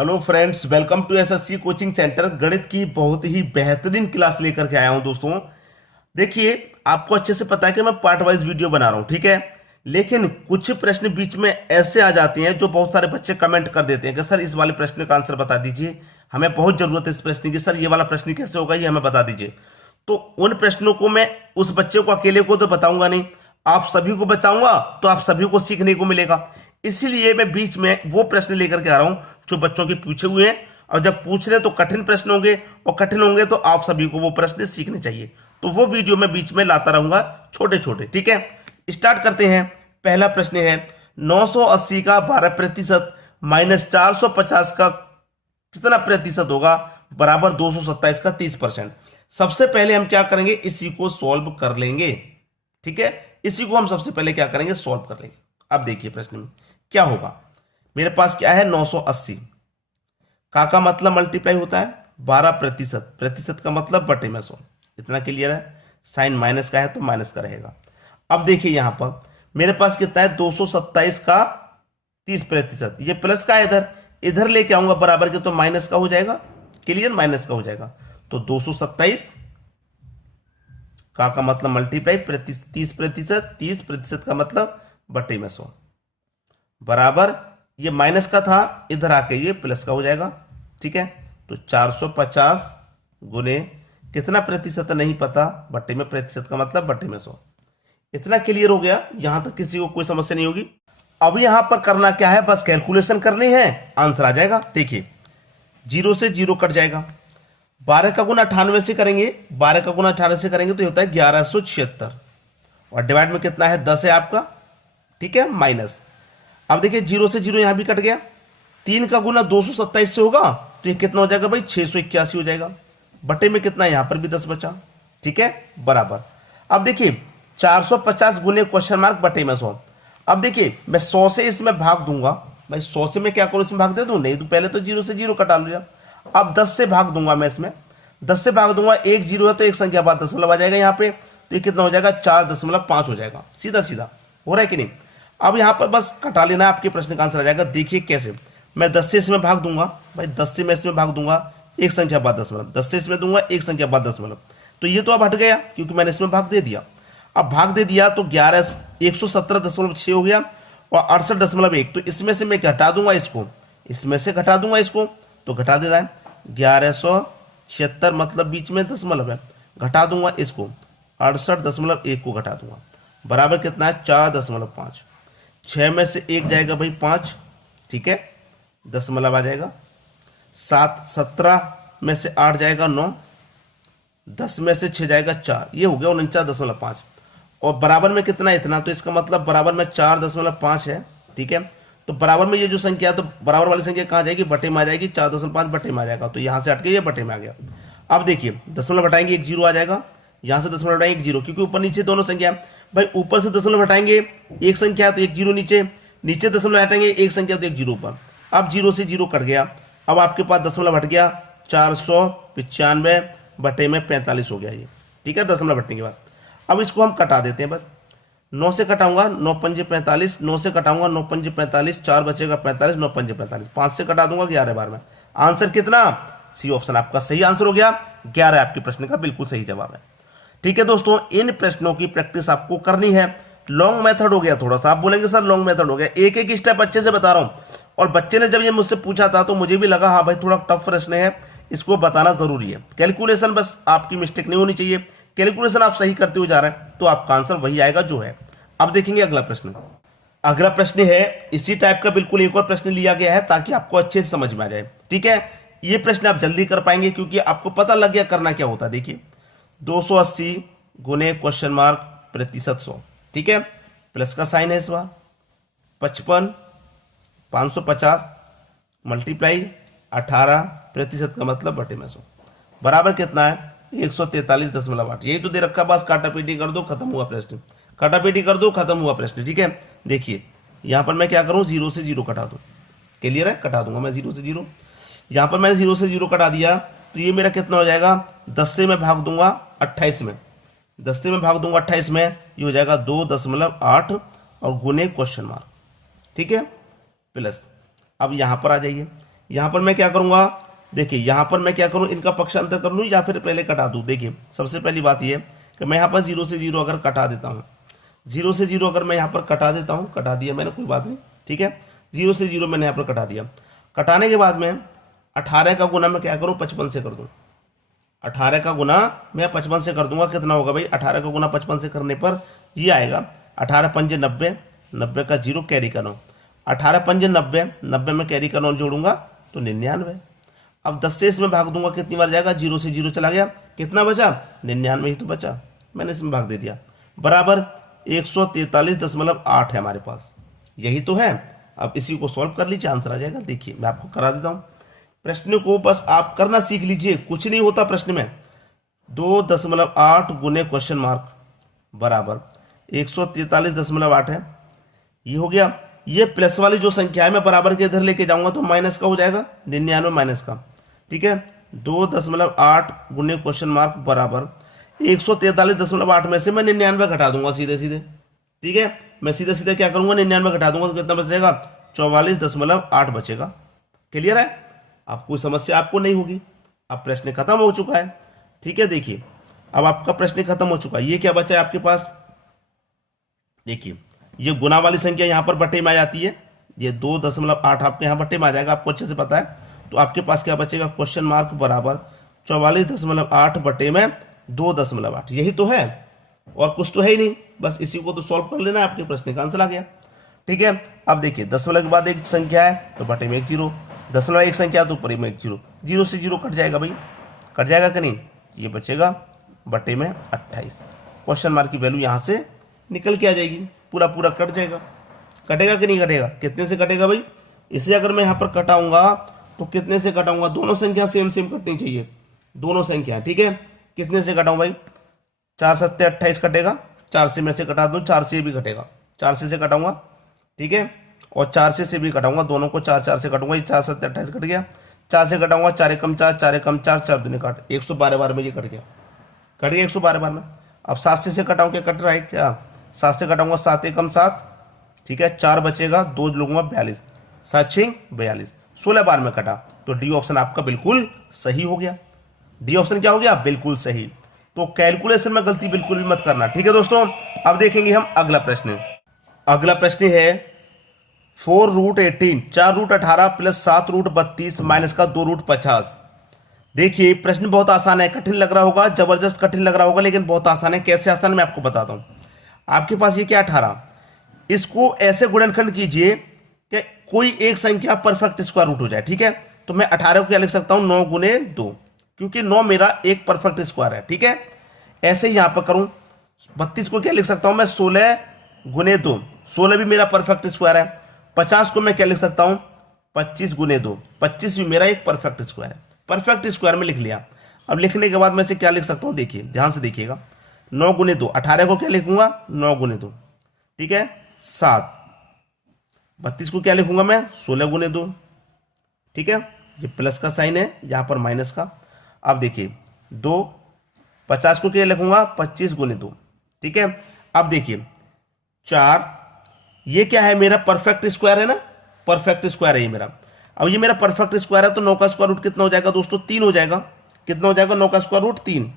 Hello friends, welcome to SSC coaching centre. गणित की बहुत ही बेहतरीन क्लास लेकर के आया हूं दोस्तों। देखिए, आपको अच्छे से पता है कि मैं पार्ट वाइज वीडियो बना रहा हूं, ठीक है। लेकिन कुछ प्रश्न बीच में ऐसे आ जाते हैं जो बहुत सारे बच्चे कमेंट कर देते हैं कि सर इस वाले प्रश्न का आंसर बता दीजिए, हमें बहुत जरूरत है इस प्रश्न की, सर ये वाला प्रश्न कैसे होगा ये हमें बता दीजिए। तो उन प्रश्नों को मैं उस बच्चे को अकेले को तो बताऊंगा नहीं, आप सभी को बताऊंगा तो आप सभी को सीखने को मिलेगा। इसीलिए मैं बीच में वो प्रश्न लेकर के आ रहा हूं जो बच्चों के पूछे हुए हैं, और जब पूछ रहे तो कठिन प्रश्न होंगे, और कठिन होंगे तो आप सभी को वो प्रश्न सीखने चाहिए। तो वो वीडियो मैं बीच में लाता रहूंगा छोटे छोटे, ठीक है। स्टार्ट करते हैं। पहला प्रश्न है 980 का 12% माइनस 450 का कितना प्रतिशत होगा बराबर 227 का 30%। सबसे पहले हम क्या करेंगे, इसी को सॉल्व कर लेंगे, ठीक है। इसी को हम सबसे पहले क्या करेंगे, सॉल्व कर लेंगे। अब देखिए प्रश्न में क्या होगा। मेरे पास क्या है 980 का मतलब मल्टीप्लाई होता है 12%, प्रतिशत का मतलब बटे में 100। इतना क्लियर है। साइन माइनस का है तो माइनस का रहेगा। अब देखिए यहां पर मेरे पास कितना है 227 का 30%, ये प्लस का है, इधर इधर लेके आऊंगा बराबर के तो माइनस का हो जाएगा। क्लियर, माइनस का हो जाएगा। तो 227 का मतलब मल्टीप्लाई 30%, 30% का मतलब बटे में 100 बराबर, ये माइनस का था, इधर आके ये प्लस का हो जाएगा, ठीक है। तो 450 गुने कितना प्रतिशत नहीं पता, बटे में प्रतिशत का मतलब बटे में 100। इतना क्लियर हो गया, यहां तक किसी को कोई समस्या नहीं होगी। अब यहां पर करना क्या है, बस कैलकुलेशन करनी है, आंसर आ जाएगा। देखिए 0 से 0 कट जाएगा, 12 का गुना 98 से करेंगे, 12 का गुना 98 से करेंगे तो होता है 1176, और डिवाइड में कितना है 10 है आपका, ठीक है, माइनस। अब देखिए 0 से 0 यहां भी कट गया, 3 का गुना 227 से होगा तो ये कितना हो जाएगा भाई 681 हो जाएगा, बटे में कितना यहां पर भी 10 बचा, ठीक है, बराबर। अब देखिए 450 गुने क्वेश्चन मार्क बटे में 100। अब देखिए मैं 100 से इसमें भाग दूंगा, भाई 100 से मैं क्या करूं, इसमें भाग दे दूं, नहीं तो पहले तो 0 से 0 कटा लिया। अब 10 से भाग दूंगा मैं, इसमें 10 से भाग दूंगा, एक 0 है तो एक संख्या बाद दशमलव आ जाएगा यहाँ पे, तो ये कितना हो जाएगा 4.5 हो जाएगा। सीधा सीधा हो रहा है कि नहीं। अब यहां पर बस कटा लेना, आपके प्रश्न का आंसर आ जाएगा। देखिए कैसे, मैं 10 से इसमें भाग दूंगा, भाई 10 से मैं इसमें भाग दूंगा, एक संख्या बाद दशमलव, 10 से इसमें दूंगा, एक संख्या बाद दशमलव, तो ये तो अब हट गया क्योंकि मैंने इसमें भाग दे दिया। अब भाग दे दिया तो 117.6 हो गया, और 68.1, तो इसमें से मैं घटा दूंगा इसको, इसमें से घटा दूंगा इसको, तो घटा दे रहा है 1176, मतलब बीच में दशमलव है, घटा दूंगा इसको, 68.1 को घटा दूंगा, बराबर कितना है 4.5। 6 में से 1 जाएगा भाई 5, ठीक है, दशमलव आ जाएगा। 17 में से 8 जाएगा 9, 10 में से 6 जाएगा 4, ये हो गया 49.5, और बराबर में कितना, इतना, तो इसका मतलब बराबर में 4.5 है, ठीक है। तो बराबर में ये जो संख्या, तो बराबर वाली संख्या कहाँ जाएगी, बटे में आ जाएगी, 4.5 बटे में आ जाएगा, तो यहाँ से हट के ये बटे में आ गया। अब देखिए दशमलव हटाएंगे, एक 0 आ जाएगा, यहाँ से दशमलव हटाएंगे, एक 0, क्योंकि ऊपर नीचे दोनों संख्या, भाई ऊपर से दशमलव हटाएंगे एक संख्या तो एक 0 नीचे, नीचे दशमलव हटाएंगे एक संख्या तो एक 0 ऊपर। अब 0 से 0 कट गया, अब आपके पास दशमलव हट गया, 495 बटे में 45 हो गया ये, ठीक है, दशमलव हटने के बाद। अब इसको हम कटा देते हैं, बस 9 से कटाऊंगा, 9 पंजे 45, 9 से कटाऊंगा, 9 पंजे 45, 4 बचेगा 45, 9 पंजे 45, 5 से कटा दूंगा 11 बार में। आंसर कितना, सी ऑप्शन आपका सही आंसर हो गया, 11 आपके प्रश्न का बिल्कुल सही जवाब है। ठीक है दोस्तों, इन प्रश्नों की प्रैक्टिस आपको करनी है। लॉन्ग मेथड हो गया थोड़ा सा, आप बोलेंगे सर लॉन्ग मेथड हो गया, एक एक स्टेप अच्छे से बता रहा हूं, और बच्चे ने जब ये मुझसे पूछा था तो मुझे भी लगा हाँ भाई थोड़ा टफ प्रश्न है, इसको बताना जरूरी है। कैलकुलेशन बस आपकी मिस्टेक नहीं होनी चाहिए, कैलकुलेशन आप सही करते हुए जा रहे हैं तो आपका आंसर वही आएगा जो है। अब देखेंगे अगला प्रश्न। अगला प्रश्न है इसी टाइप का, बिल्कुल एक और प्रश्न लिया गया है ताकि आपको अच्छे से समझ में आ जाए, ठीक है। ये प्रश्न आप जल्दी कर पाएंगे क्योंकि आपको पता लग गया करना क्या होता है। देखिए 280 गुने क्वेश्चन मार्क प्रतिशत 100, ठीक है, प्लस का साइन है इस बार, 55 550 मल्टीप्लाई 18 प्रतिशत का मतलब बटे में 100, बराबर कितना है 143.8। यही तो दे रखा, बस काटा पीटी कर दो, खत्म हुआ प्रश्न, काटा पीटी कर दो, खत्म हुआ प्रश्न, ठीक है। देखिए यहां पर मैं क्या करूं, 0 से 0 कटा दूं, क्लियर है, कटा दूंगा मैं 0 से 0, यहां पर मैंने 0 से 0 कटा दिया तो ये मेरा कितना हो जाएगा, 10 से मैं भाग दूंगा 28 में, 10 से मैं भाग दूंगा 28 में, ये हो जाएगा 2.8 और गुने क्वेश्चन मार्क, ठीक है, प्लस। अब यहां पर आ जाइए, यहाँ पर मैं क्या करूंगा, देखिए यहाँ पर मैं क्या करूँ, इनका पक्षांतर कर लूँ या फिर पहले कटा दूँ। देखिए सबसे पहली बात यह कि मैं यहाँ पर 0 से 0 अगर कटा देता हूँ, 0 से 0 अगर मैं यहाँ पर कटा देता हूँ, कटा दिया मैंने, कोई बात नहीं, ठीक है, 0 से 0 मैंने यहाँ पर कटा दिया। कटाने के बाद में 18 का गुना मैं क्या करूँ, 55 से कर दूँ। 18 का गुना मैं 55 से कर दूंगा, कितना होगा भाई, 18 का गुना 55 से करने पर ये आएगा 18 पंजे 90, 90 का 0 कैरी का 9, 18 पंजे 90, 90 में कैरी का 9 जोड़ूंगा तो 99। अब 10 से इसमें भाग दूंगा, कितनी बार जाएगा, 0 से 0 चला गया, कितना बचा, 99 ही तो बचा, मैंने इसमें भाग दे दिया, बराबर 143.8 है हमारे पास, यही तो है। अब इसी को सॉल्व कर लीजिए, आंसर आ जाएगा। देखिए मैं आपको करा देता हूँ, प्रश्न को बस आप करना सीख लीजिए, कुछ नहीं होता प्रश्न में। 2.8 गुने क्वेश्चन मार्क बराबर 143.8 है, ये हो गया। ये प्लस वाली जो संख्या है मैं बराबर के इधर लेके जाऊंगा तो माइनस का हो जाएगा, 99 माइनस का, ठीक है। 2.8 गुने क्वेश्चन मार्क बराबर 143.8 में से मैं 99 घटा दूंगा सीधे सीधे, ठीक है। मैं सीधे सीधे क्या करूंगा, 99 घटा दूंगा तो कितना बचेगा, 44.8 बचेगा। क्लियर है, अब कोई समस्या आपको नहीं होगी। अब प्रश्न खत्म हो चुका है, ठीक है। देखिए अब आपका प्रश्न खत्म हो चुका है। ये क्या बचा है आपके पास, देखिए ये गुना वाली संख्या यहां पर बटे में आ जाती है, ये 2.8 आपके यहां बटे में आ जाएगा, आपको अच्छे से पता है। तो आपके पास क्या बचेगा, क्वेश्चन मार्क बराबर 44.8 बटे में 2.8, यही तो है, और कुछ तो है ही नहीं, बस इसी को तो सॉल्व कर लेना है, आपके प्रश्न का आंसर आ गया, ठीक है। अब देखिए दशमलव के बाद एक संख्या है तो बटे में एक 0, दशमलव एक संख्या तो ऊपर में एक 0, 0 से 0 कट जाएगा भाई, कट जाएगा कि नहीं, ये बचेगा बटे में 28। क्वेश्चन मार्क की वैल्यू यहाँ से निकल के आ जाएगी, पूरा पूरा कट जाएगा। कटेगा कि नहीं कटेगा, कितने से कटेगा भाई, इसे अगर मैं यहाँ पर कटाऊंगा तो कितने से कटाऊंगा, दोनों संख्या सेम सेम कटनी चाहिए, दोनों संख्या, ठीक है। कितने से कटाऊं भाई, 4 7 28 कटेगा, 4 से मैं से कटा दूं, 4 से भी कटेगा, 4 से कटाऊंगा, ठीक है, और 4 से भी कटाऊंगा, दोनों को 4 4 से कटूंगा, ये 4 7 28 कट गया, 4 से कटाऊंगा, 4 एकम 4, 4 एकम 4, 4 दूनी काट, 112 बार में ये कट गया, कट गया 112 बार में। अब 7 से कटाऊं, क्या कट रहा है क्या, 7 से कटाऊंगा, 7 एकम 7, ठीक है, 4 बचेगा, 2 लूंगा 42, 7 6 42, 16 बार में कटा, तो डी ऑप्शन आपका बिल्कुल सही हो गया। डी ऑप्शन क्या हो गया, बिल्कुल सही। तो कैलकुलेशन में गलती बिल्कुल भी मत करना, ठीक है दोस्तों। अब देखेंगे हम अगला प्रश्न। अगला प्रश्न है 4 root 18, 4 root 18 plus 7 root 32 minus का 2 रूट 50। देखिए प्रश्न बहुत आसान है, कठिन लग रहा होगा, जबरदस्त कठिन लग रहा होगा, लेकिन बहुत आसान है। कैसे आसान मैं आपको बताता हूं। आपके पास ये क्या 18, इसको ऐसे गुणनखंड कीजिए कि कोई एक संख्या परफेक्ट स्क्वायर रूट हो जाए, ठीक है। तो मैं 18 को क्या लिख सकता हूं, 9 गुने 2, क्योंकि 9 मेरा एक परफेक्ट स्क्वायर है, ठीक है। ऐसे ही यहां पर करूं, 32 को क्या लिख सकता हूं मैं, 16 गुने 2, 16 भी मेरा परफेक्ट स्क्वायर है। 50 को मैं क्या लिख सकता हूं, 25 गुने 2, 25 भी मेरा एक परफेक्ट स्क्वायर है। परफेक्ट स्क्वायर में लिख लिया। अब लिखने के बाद मैं से क्या लिख सकता हूं, देखिए ध्यान से देखिएगा, 9 गुने 2, 18 को क्या लिखूंगा, 9 गुने 2, ठीक है, 7। 32 को क्या लिखूंगा मैं, 16 गुने 2, ठीक है, ये प्लस का साइन है, यहां पर माइनस का। अब देखिए 2, 50 को क्या लिखूंगा, 25 गुने 2, ठीक है। अब देखिए 4, ये क्या है, मेरा परफेक्ट स्क्वायर है ना, परफेक्ट स्क्वायर है ये मेरा। अब ये मेरा परफेक्ट स्क्वायर है तो 9 का स्क्वायर रूट कितना हो जाएगा दोस्तों, 3 हो जाएगा। कितना हो जाएगा, 9 का स्क्वायर रूट 3।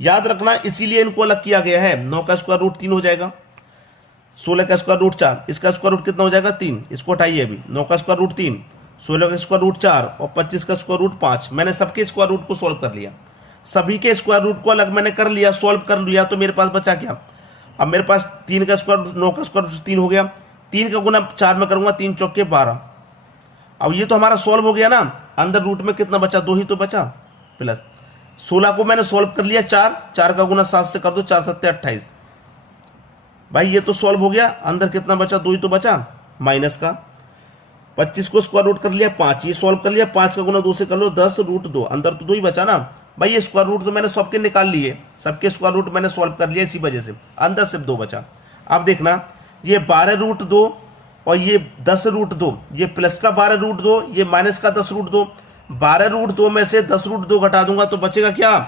याद रखना इसीलिए इनको अलग किया गया है, 9 का स्क्वायर रूट 3 हो जाएगा, 16 का स्क्वायर रूट 4, इसका स्क्वायर रूट कितना हो जाएगा, 3, इसको हटाइए अभी, 9 का स्क्वायर रूट 3, 16 का स्क्वायर रूट 4 और 25 का स्क्वायर रूट 5। मैंने सबके स्क्वायर रूट को सोल्व कर लिया, सभी के स्क्वायर रूट को अलग मैंने कर लिया, सोल्व कर लिया, तो मेरे पास बचा क्या, अब मेरे पास 3 का स्क्वायर रूट, 9 का स्क्वायर रूट 3 हो गया, 3 का गुना 4 में करूंगा, 3 चौके 12। अब ये तो हमारा सोल्व हो गया ना, अंदर रूट में कितना बचा, 2 ही तो बचा, प्लस 16 को मैंने सोल्व कर लिया, 4 का गुना 7 से कर दो, 4 7 28, भाई ये तो सॉल्व हो गया, अंदर कितना बचा, 2 ही तो बचा, माइनस का। 25 को स्क्वायर रूट कर लिया 5, ये सॉल्व कर लिया, 5 का गुना 2 से कर लो, 10 रूट 2, अंदर तो 2 ही बचा ना भाई। ये स्क्वायर रूट तो मैंने सबके निकाल लिए, सबके स्क्वायर रूट मैंने सॉल्व कर लिया, इसी वजह से अंदर सिर्फ 2 बचा। अब देखना, ये 12 रूट 2 और ये 10 रूट 2, ये प्लस का 12 रूट 2, ये माइनस का 10 रूट 2। 12 रूट 2 में से 10 रूट 2 घटा दूंगा तो बचेगा क्या,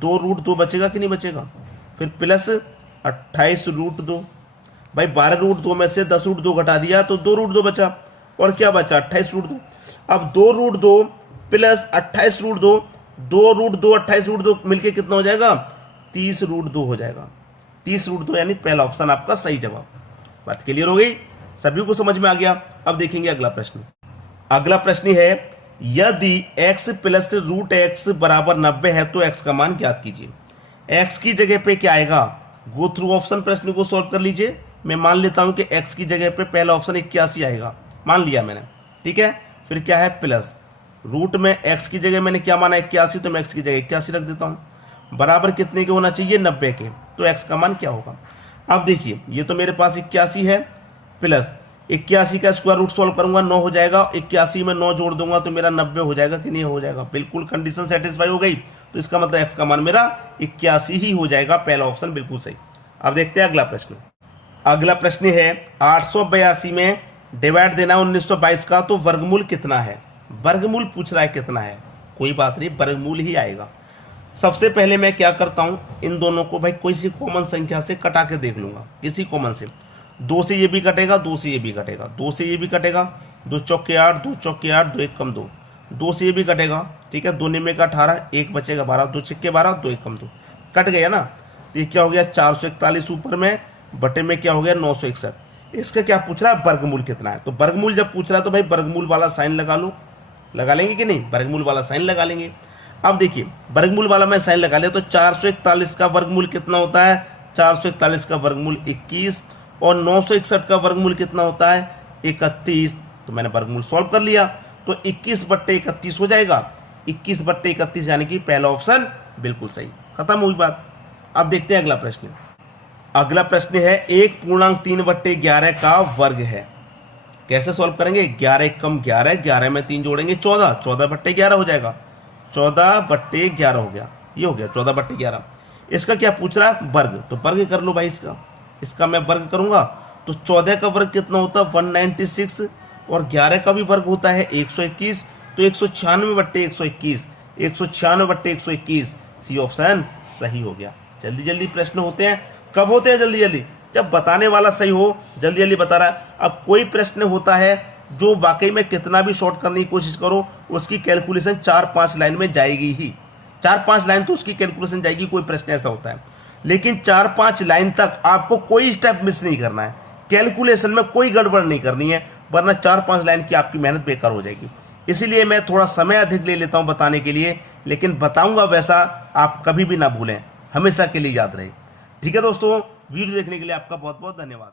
2 रूट 2 बचेगा कि नहीं बचेगा, फिर प्लस 28 रूट 2। भाई 12 रूट 2 में से 10 रूट 2 घटा दिया तो 2 रूट 2 बचा, और क्या बचा, 28 रूट 2। अब 2√2 प्लस 28√2, 2√2 28√2 मिलके कितना हो जाएगा? 30√2 हो जाएगा। 30√2 यानी पहला ऑप्शन आपका सही जवाब। बात क्लियर हो गई? सभी को समझ में आ गया? अब देखेंगे अगला प्रश्न। अगला प्रश्न है, यदि x प्लस √x बराबर 90 है तो x का मान ज्ञात कीजिए। x की जगह पे क्या आएगा? गो थ्रू ऑप्शन प्रश्न को सॉल्व कर लीजिए। मैं मान लेता हूं कि x की जगह पे पहला ऑप्शन 81 आएगा, मान लिया मैंने, ठीक है। फिर क्या है? प्लस रूट में x की जगह मैंने क्या माना? 81, तो मैं x की जगह 81 रख देता हूं। बराबर कितने के होना चाहिए? 90 के। तो x का मान क्या होगा? अब देखिए, ये तो मेरे पास 81 है, प्लस 81 का स्क्वायर रूट सॉल्व करूंगा 9 हो जाएगा, 81 में 9 जोड़ दूंगा तो मेरा 90 हो जाएगा कि नहीं हो जाएगा? बिल्कुल कंडीशन सेटिस्फाई हो गई। तो इसका मतलब x का मान मेरा 81 ही हो जाएगा, पहला ऑप्शन बिल्कुल सही। अब देखते हैं अगला प्रश्न। अगला प्रश्न है, 882 में डिवाइड देना 1922 का, तो वर्गमूल कितना है? वर्गमूल पूछ रहा है कितना है, कोई बात नहीं, वर्गमूल ही आएगा। सबसे पहले मैं क्या करता हूं, इन दोनों को भाई कोई सी कॉमन संख्या से कटा के देख लूंगा, किसी कॉमन से। 2 से ये भी कटेगा, 2 से ये भी कटेगा, 2 से ये भी कटेगा, 2 चौके 8, 2 चौके 8, 2 1 कम 2, 2 से ये भी कटेगा, ठीक है। 2 निमे का 18, 1 बचेगा 12, 2 छिक्के 12, 2 1 कम 2, कट गया ना। तो ये क्या हो गया? 441 ऊपर में, बटे में क्या हो गया? 961। इसका क्या पूछ रहा है? वर्गमूल कितना है। तो वर्गमूल जब पूछ रहा है तो भाई वर्गमूल वाला साइन लगा लो, लगा लेंगे कि नहीं? वर्गमूल वाला साइन लगा लेंगे। अब देखिए, वर्गमूल वाला मैं साइन लगा लिया, तो 441 का वर्गमूल कितना होता है? 441 का वर्गमूल 21, और 961 का वर्गमूल कितना होता है? 31। तो मैंने वर्गमूल सॉल्व कर लिया, तो 21/31 हो जाएगा। 21/31 यानी कि पहला ऑप्शन बिल्कुल सही। खत्म हुई बात। अब देखते हैं अगला प्रश्न। अगला प्रश्न है, 1.3/11 का वर्ग है। कैसे सॉल्व करेंगे? 11 कम 11, 11 में 3 जोड़ेंगे 14, 14/11 हो जाएगा। 14/11 हो गया, ये हो गया 14/11। इसका क्या पूछ रहा है? वर्ग। तो वर्ग कर लो भाई इसका मैं वर्ग करूंगा तो 14 का वर्ग कितना होता है? 196, और 11 का भी वर्ग होता है 121, तो 196/121, 196/121, सी ऑप्शन सही हो गया। जल्दी जल्दी प्रश्न होते हैं। कब होते हैं जल्दी जल्दी? जब बताने वाला सही हो, जल्दी जल्दी बता रहा है। अब कोई प्रश्न होता है जो वाकई में कितना भी शॉर्ट करने की कोशिश करो, उसकी कैलकुलेशन 4-5 लाइन में जाएगी ही। 4-5 लाइन तो उसकी कैलकुलेशन जाएगी, कोई प्रश्न ऐसा होता है। लेकिन 4-5 लाइन तक आपको कोई स्टेप मिस नहीं करना है, कैलकुलेशन में कोई गड़बड़ नहीं करनी है, वरना 4-5 लाइन की आपकी मेहनत बेकार हो जाएगी। इसीलिए मैं थोड़ा समय अधिक ले लेता हूं बताने के लिए, लेकिन बताऊंगा वैसा आप कभी भी ना भूलें, हमेशा के लिए याद रहे। ठीक है दोस्तों, वीडियो देखने के लिए आपका बहुत बहुत धन्यवाद।